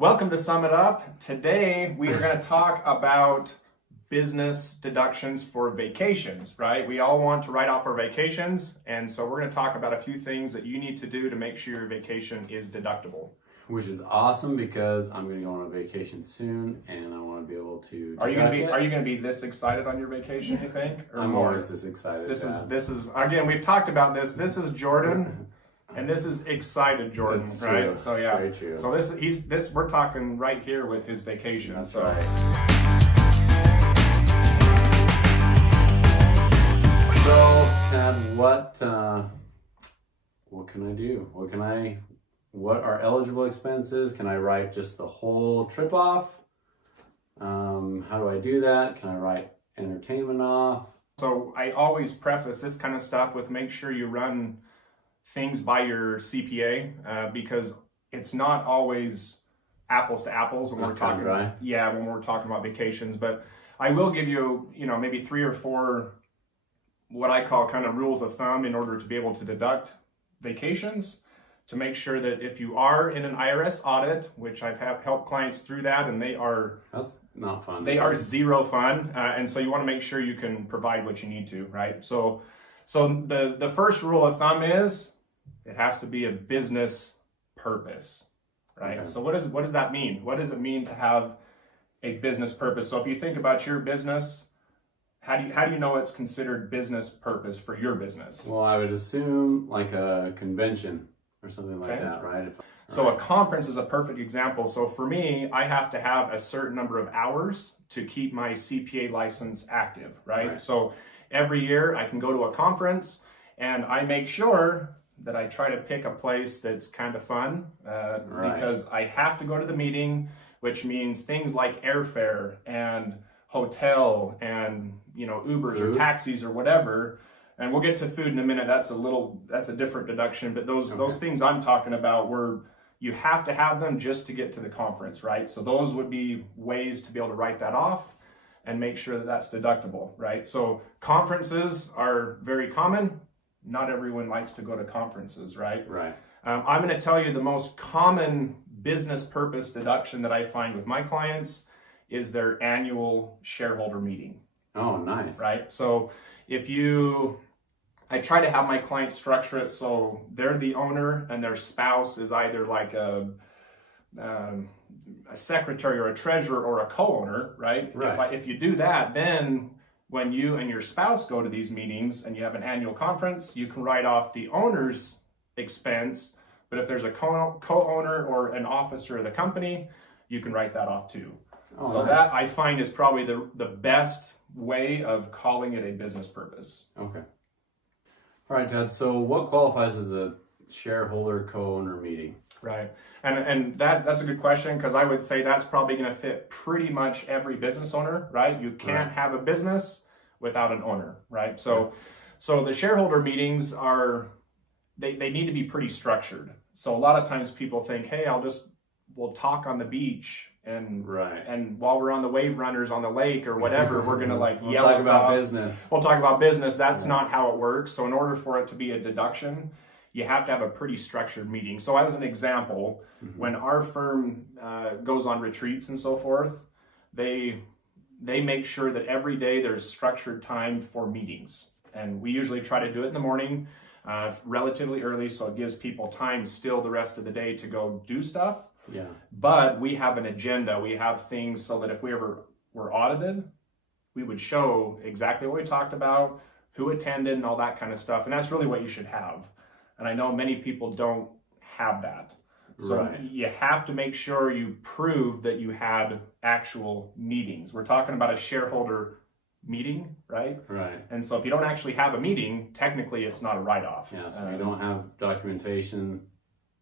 Welcome to SumItUp. Today we are going to talk about business deductions for vacations, right? We all want to write off our vacations, and so we're going to talk about a few things that you need to do to make sure your vacation is deductible. Which is awesome because I'm going to go on a vacation soon, and I want to be able to. Are you going to be this excited on your vacation? You think? Or I'm more? always this excited. This is again. We've talked about this. This is Jordan. And this is excited Jordan, That's right? true. So yeah, very true. So we're talking right here with his vacation. That's so. Right. So, Tad, what can I do? What are eligible expenses? Can I write just the whole trip off? How do I do that? Can I write entertainment off? So I always preface this kind of stuff with make sure you run things by your CPA because it's not always apples to apples when we're talking. Right? Yeah, when we're talking about vacations. But I will give you, maybe 3 or 4 what I call kind of rules of thumb in order to be able to deduct vacations, to make sure that if you are in an IRS audit, which I've helped clients through that, and That's not fun. They are zero fun, and so you want to make sure you can provide what you need to, right? So the first rule of thumb is it has to be a business purpose, right? Okay. So what does that mean? What does it mean to have a business purpose? So if you think about your business, how do you know it's considered business purpose for your business? Well, I would assume like a convention or something like Okay. that, right? So a conference is a perfect example. So for me, I have to have a certain number of hours to keep my CPA license active, right? So every year I can go to a conference and I make sure that I try to pick a place that's kind of fun because I have to go to the meeting, which means things like airfare and hotel and Ubers or taxis or whatever. And we'll get to food in a minute. That's a different deduction. But those things I'm talking about were you have to have them just to get to the conference, right? So those would be ways to be able to write that off and make sure that that's deductible, right? So conferences are very common. Not everyone likes to go to conferences, right? Right. I'm going to tell you the most common business purpose deduction that I find with my clients is their annual shareholder meeting. Oh, nice. Right? So I try to have my clients structure it so they're the owner and their spouse is either like a secretary or a treasurer or a co-owner, right? If you do that, then when you and your spouse go to these meetings and you have an annual conference, you can write off the owner's expense. But if there's a co-owner or an officer of the company, you can write that off too. Oh, so nice. that I find is probably the best way of calling it a business purpose. Okay. All right, Ted. So what qualifies as a shareholder co-owner meeting? Right. And that's a good question because I would say that's probably going to fit pretty much every business owner, right? You can't have a business without an owner, right? So the shareholder meetings they need to be pretty structured. So a lot of times people think, hey, we'll talk on the beach and while we're on the wave runners on the lake or whatever, we're going to we'll yell talk about across. business. We'll talk about business. That's not how it works. So in order for it to be a deduction, you have to have a pretty structured meeting. So as an example, when our firm goes on retreats and so forth, they make sure that every day there's structured time for meetings. And we usually try to do it in the morning, relatively early, so it gives people time still the rest of the day to go do stuff. Yeah. But we have an agenda. We have things so that if we ever were audited, we would show exactly what we talked about, who attended and all that kind of stuff. And that's really what you should have. And I know many people don't have that. So you have to make sure you prove that you had actual meetings. We're talking about a shareholder meeting, right? Right. And so if you don't actually have a meeting, technically it's not a write-off. Yeah, so you don't have documentation,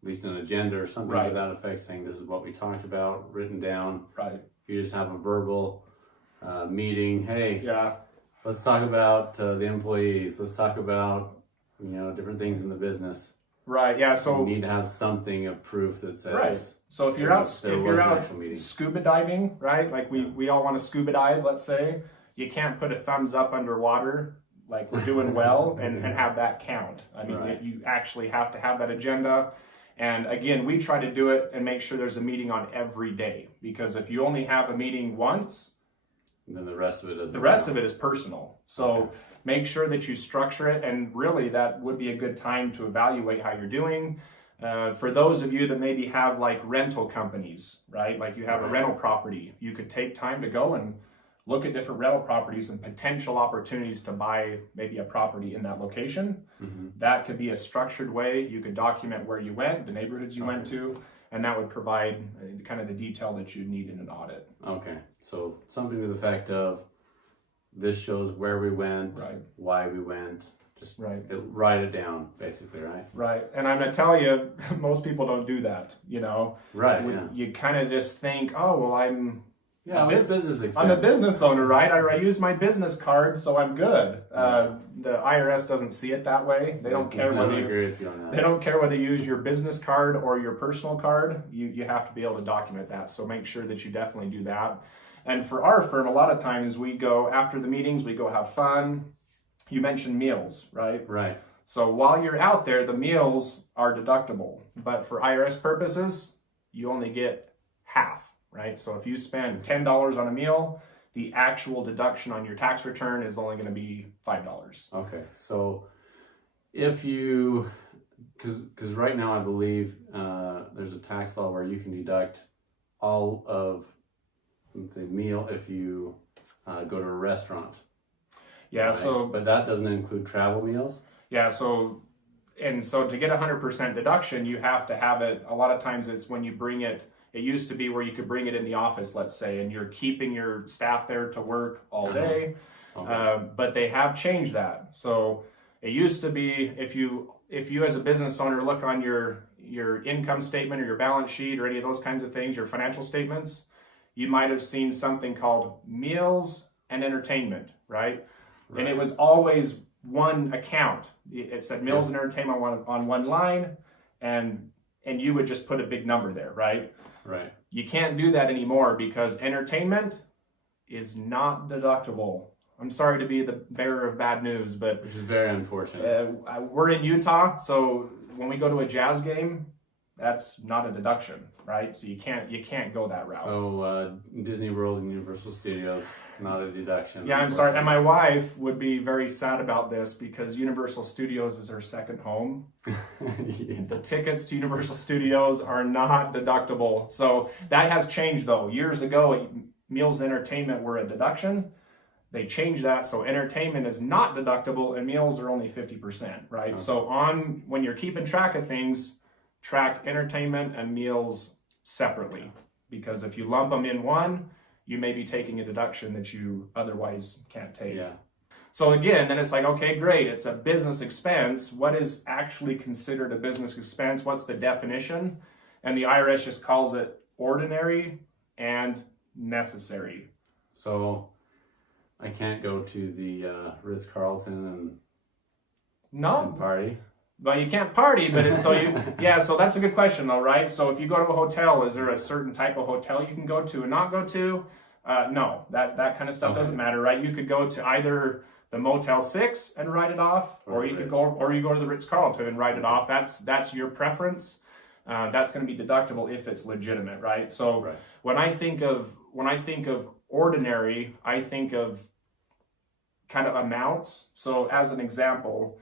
at least an agenda or something to that effect, saying this is what we talked about, written down. Right. If you just have a verbal meeting, hey, Yeah. let's talk about the employees. Let's talk about different things in the business. Right. Yeah. So you need to have something of proof that says. So if you're out scuba diving, right? Like we all want to scuba dive. Let's say you can't put a thumbs up underwater, like we're doing well, and have that count. I mean, you actually have to have that agenda. And again, we try to do it and make sure there's a meeting on every day, because if you only have a meeting once, then the rest of it is personal. So make sure that you structure it, and really that would be a good time to evaluate how you're doing. For those of you that maybe have like rental companies, right? Like you have a rental property, you could take time to go and look at different rental properties and potential opportunities to buy maybe a property in that location. That could be a structured way. You could document where you went, the neighborhoods you went to, and that would provide kind of the detail that you need in an audit. Okay, so something to the effect of, this shows where we went, why we went, just write it down, basically, right? Right, and I'm gonna tell you, most people don't do that, you know? You kind of just think, oh, well, I'm a business owner, right? I use my business card, so I'm good. The IRS doesn't see it that way. They don't care whether they don't care whether you use your business card or your personal card. You have to be able to document that. So make sure that you definitely do that. And for our firm, a lot of times we go after the meetings, we go have fun. You mentioned meals, right? Right. So while you're out there, the meals are deductible, but for IRS purposes, you only get half. Right? So if you spend $10 on a meal, the actual deduction on your tax return is only going to be $5. Okay. So if you, because right now I believe there's a tax law where you can deduct all of the meal if you go to a restaurant. Yeah. Right? But that doesn't include travel meals. Yeah. So to get 100% deduction, you have to have it. A lot of times it's when you bring it. It used to be where you could bring it in the office, let's say, and you're keeping your staff there to work all day. But they have changed that. So it used to be if you as a business owner look on your income statement or your balance sheet or any of those kinds of things, your financial statements, you might have seen something called meals and entertainment, right? And it was always one account. It said meals and entertainment on one line, and you would just put a big number there, right? Right. You can't do that anymore because entertainment is not deductible. I'm sorry to be the bearer of bad news, but which is very unfortunate. We're in Utah, so when we go to a Jazz game, that's not a deduction, right? So you can't go that route. So Disney World and Universal Studios, not a deduction. Yeah, I'm sorry. And my wife would be very sad about this because Universal Studios is her second home. The tickets to Universal Studios are not deductible. So that has changed though. Years ago, meals and entertainment were a deduction. They changed that, so entertainment is not deductible and meals are only 50%, right? Okay. So when you're keeping track of things, track entertainment and meals separately, because if you lump them in one, you may be taking a deduction that you otherwise can't take. Yeah. So again, then it's like, okay, great, it's a business expense. What is actually considered a business expense? What's the definition? And the IRS just calls it ordinary and necessary. So I can't go to the Ritz-Carlton and party? Well, you can't party, but so that's a good question though, right? So if you go to a hotel, is there a certain type of hotel you can go to and not go to? No, that kind of stuff doesn't matter, right? You could go to either the Motel 6 and write it off, or you go to the Ritz-Carlton and write it off. That's your preference. That's going to be deductible if it's legitimate, right? So when I think of ordinary, I think of kind of amounts. So as an example,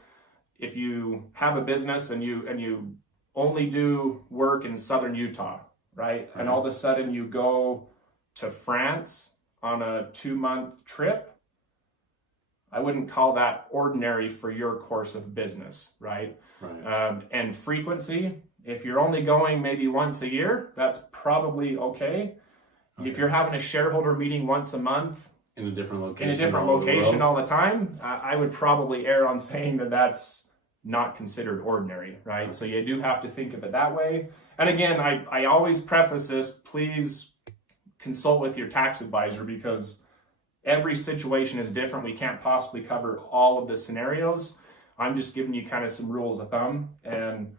if you have a business and you only do work in southern Utah, right? And all of a sudden you go to France on a 2-month trip, I wouldn't call that ordinary for your course of business, right? And frequency, if you're only going maybe once a year, that's probably okay. If you're having a shareholder meeting once a month, in a different location all the time, I would probably err on saying that that's not considered ordinary, right? So you do have to think of it that way. And again, I always preface this, please consult with your tax advisor because every situation is different. We can't possibly cover all of the scenarios. I'm just giving you kind of some rules of thumb, and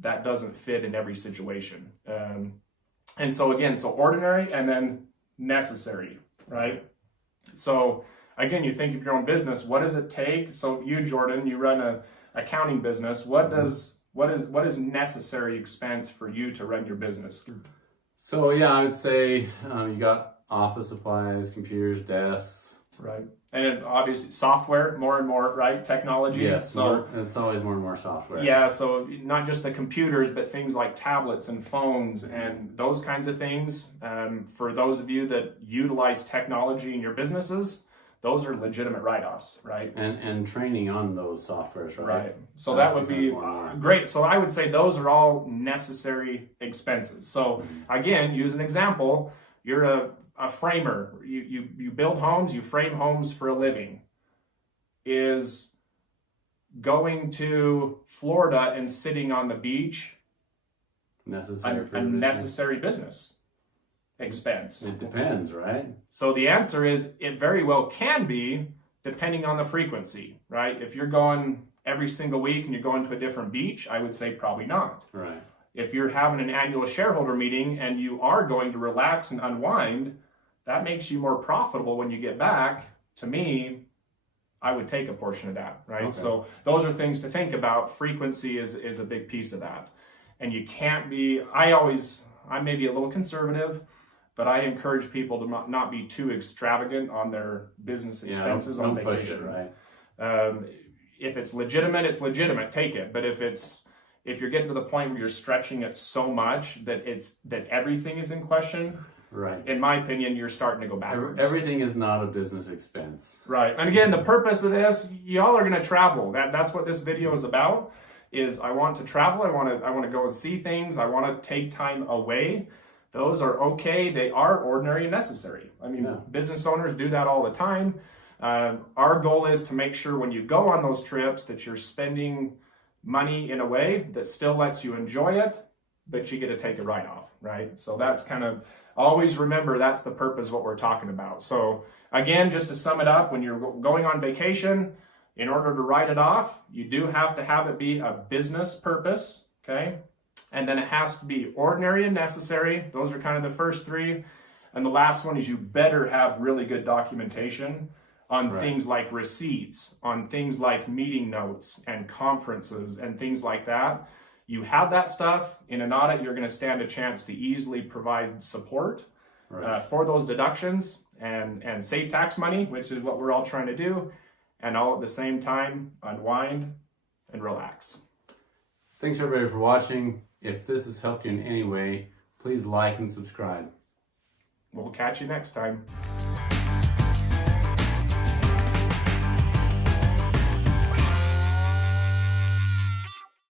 that doesn't fit in every situation. And so again, so ordinary and then necessary, right? So again, you think of your own business, what does it take? So you, Jordan, you run a accounting business. What does What is necessary expense for you to run your business? So yeah, I would say you got office supplies, computers, desks. Right. And it, obviously software, more and more, right? Technology. Yes, So it's always more and more software. yeah, so not just the computers, but things like tablets and phones and those kinds of things. For those of you that utilize technology in your businesses, those are legitimate write-offs, right? And training on those softwares, right? Right. So That's that would be becoming more and more. great. So I would say those are all necessary expenses. So again, use an example. You're a framer. You build homes, you frame homes for a living. Is going to Florida and sitting on the beach Necessary for a your business? necessary business expense? It depends, right? So the answer is it very well can be, depending on the frequency, right? If you're going every single week and you're going to a different beach, I would say probably not. Right. If you're having an annual shareholder meeting and you are going to relax and unwind, that makes you more profitable when you get back. To me, I would take a portion of that, right? Okay. So those are things to think about. Frequency is a big piece of that. And you can't be, I may be a little conservative, but I encourage people to not be too extravagant on their business expenses on don't push vacation. it, right? If it's legitimate, it's legitimate. Take it. But if you're getting to the point where you're stretching it so much that everything is in question, Right. in my opinion, you're starting to go backwards. Everything is not a business expense. Right. And again, the purpose of this, y'all are going to travel. That's what this video is about. Is I want to travel. I want to go and see things. I want to take time away. Those are okay. They are ordinary and necessary. I mean, business owners do that all the time. Our goal is to make sure when you go on those trips that you're spending money in a way that still lets you enjoy it, but you get to take a write-off, right? So that's kind of, always remember that's the purpose of what we're talking about. So again, just to sum it up, when you're going on vacation, in order to write it off, you do have to have it be a business purpose, okay? And then it has to be ordinary and necessary. Those are kind of the first three. And the last one is you better have really good documentation on things like receipts, on things like meeting notes and conferences and things like that. You have that stuff in an audit, you're going to stand a chance to easily provide support for those deductions and save tax money, which is what we're all trying to do, and all at the same time unwind and relax. Thanks everybody for watching. If this has helped you in any way, please like and subscribe. We'll catch you next time.